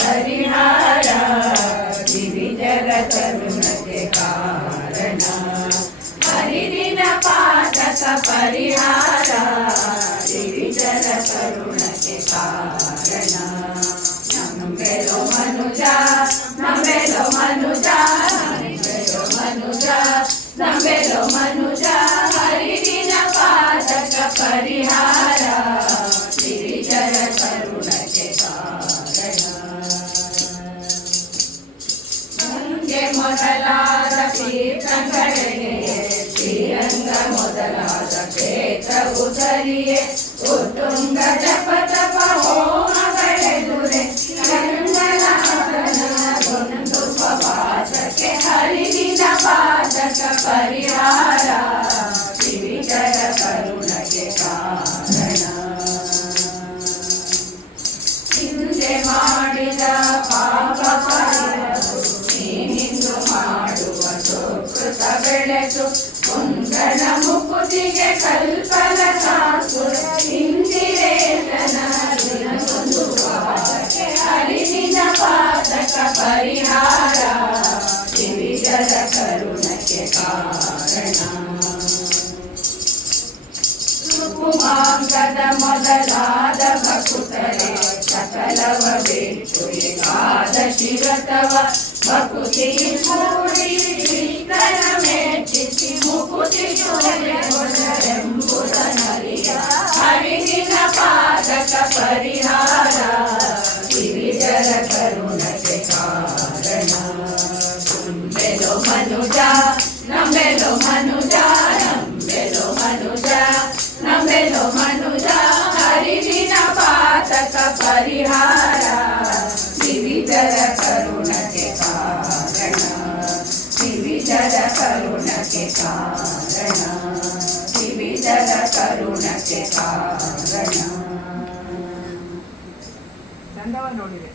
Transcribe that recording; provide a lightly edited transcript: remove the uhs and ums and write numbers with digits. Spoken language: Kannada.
ಪರಿಹಾರ ಗಿರಿಜರ ಕರುಣಕ್ಕೆ ಕಾರಣ ಹರಿದಿನ ಪಾತಕ ಪರಿಹಾರ ಗಿರಿಜರ ಕರುಣಕ್ಕೆ ಕಾರಣ ನಂಬೆಲೋ ಮನುಜ ನಂಬೆಲೋ ಮನುಜ ನಂಬೆಲೋ ಮನುಜ ನಂಬೆಲೋ ಮನುಜ ಹರಿದಿನ ಪಾತಕ ಪರಿಹಾರ ಗಿರಿಜರ ಕರುಣಕ್ಕೆ ಕಾರಣ ಗಂಗೆ ಮೊದಲಾದ ತೀರ್ಥಗಳಿಗೆ ಶ್ರೀರಂಗ ಮೊದಲಾದ ಕ್ಷೇತ್ರವು ಸರಿಯೇ ಉತ್ತುಂಗ ಜಪ ತಪ ಹೋಮಗಳೆದುರೆ ಗಂಗನಾಥನಗೊಂದು ಸ್ವವಾಸಕ್ಕೆ ಹರಿದಿನ ಪಾತಕ ಪರಿಹಾರ ಗಿರಿಜರ ಕರುಣಕ್ಕೆ ಕಾರಣ ಹಿಂದೆ ಮಾಡಿದ ಪಾಪ ನೀನಿಂದು ಮಾಡುವ ಸುಕೃತ ಬೆಳೆದು ಕುಂದನ ಮುಕುತಿಗೆ ಕಲ್ಪನ ಸಾಕು ಇಂದಿರೇಶನ ದಿನದೊಂದು ವಾಸಕ್ಕೆ ಹರಿದಿನ ಪಾತಕ ಪರಿಹಾರ ಗಿರಿಜರ ಕರುಣಕ್ಕೆ ಕಾರಣ ರುಕುಮಾಂಗದ ಮೊದಲಾದ ಭಕುತರೆ ಸಕಲವ ಬಿಟ್ಟು ಏಕಾದಶಿ ವ್ರತವ ಭಕುತಿ ಮೂಡಿ ಶ್ರೀಕರ ಮೆಚ್ಚಿಸಿ ಮುಕುತಿ ಎಂಬುದನರಿಯ ಹರಿದಿನ ಪಾತಕ ಪರಿಹಾರ ಗಿರಿಜರ ಕರುಣಕ್ಕೆ ಕಾರಣ ನಂಬೆಲೋ ಮನುಜ ನಂಬೆಲೋ ಮನುಜ ನಂಬೆಲೋ ಮನುಜ ನಂಬೆಲೋ ಮನುಜ ಹರಿದಿನ ಪಾತಕ ಪರಿಹಾರ ಗಿರಿಜರ ಕರುಣಕ್ಕೆ ಕಾರಣ ಗಿರಿಜರ ಕರುಣಕ್ಕೆ ಕಾರಣ ಗಿರಿಜರ ಕರುಣಕ್ಕೆ ಕಾರಣ ಚಂದವ ನೋಡಿದೆ.